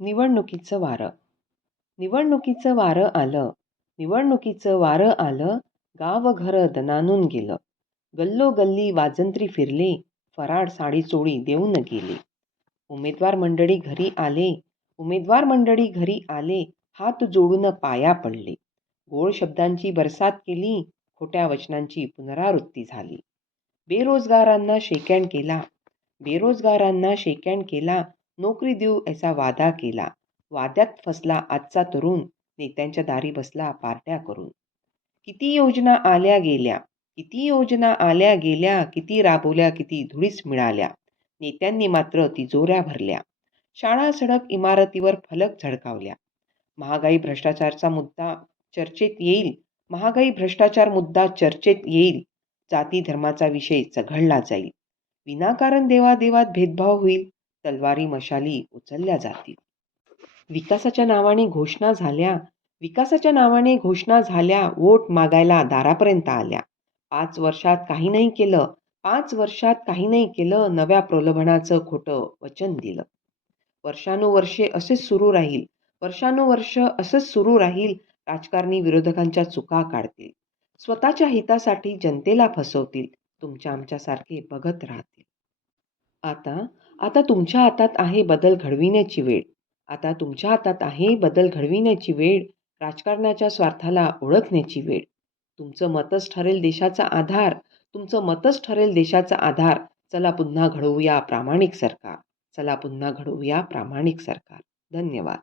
निवडणुकीचं वारं. निवडणुकीचं वारं आलं, निवडणुकीचं वारं आलं, गावघर दणाणून गेलं. गल्लोगल्ली वाजंत्री फिरले, फराळ साडीचोळी देऊन गेले. उमेदवार मंडळी घरी आले, उमेदवार मंडळी घरी आले, हात जोडून पाया पडले. गोड शब्दांची बरसात केली, खोट्या वचनांची पुनरावृत्ती झाली. बेरोजगारांना शेकहँड केला, बेरोजगारांना शेकहँड केला, नोकरी देऊ असा वादा केला. वाद्यात फसला आजचा तरुण, नेत्यांच्या दारी बसला पार्ट्या करून. किती योजना आल्या गेल्या, किती योजना आल्या गेल्या, किती राबवल्या, किती धुळीस मिळाल्या. नेत्यांनी मात्र तिजोऱ्या भरल्या. शाळा सडक इमारतीवर फलक झळकावल्या. महागाई भ्रष्टाचारचा मुद्दा चर्चेत येईल, महागाई भ्रष्टाचार मुद्दा चर्चेत येईल. जाती धर्माचा विषय चघळला जाईल. विनाकारण देवादेवात भेदभाव होईल, तलवारी मशाली उचलल्या जातील. विकासाच्या नावाने घोषणा झाल्या, विकासाच्या नावाने घोषणा झाल्या, वोट मागायला दारापर्यंत आल्या. 5 वर्षात काही नाही केलं, 5 वर्षात काही नाही केलं, नव्या प्रलोभनाचं खोटं वचन दिलं. वर्षानुवर्षे असेच सुरू राहील, वर्षानुवर्ष असंच सुरू राहील. राजकारणी विरोधकांच्या चुका काढतील, स्वतःच्या हितासाठी जनतेला फसवतील, तुमच्या आमच्यासारखे बघत राहतील. आता आता तुमच्या हातात आहे बदल घडविण्याची वेळ. आता तुमच्या हातात आहे बदल घडविण्याची वेळ. राजकारणाच्या स्वार्थाला ओळखण्याची वेळ. तुमचं मतच ठरेल देशाचा आधार, तुमचं मतच ठरेल देशाचा आधार. चला पुन्हा घडवूया प्रामाणिक सरकार, चला पुन्हा घडवूया प्रामाणिक सरकार. धन्यवाद.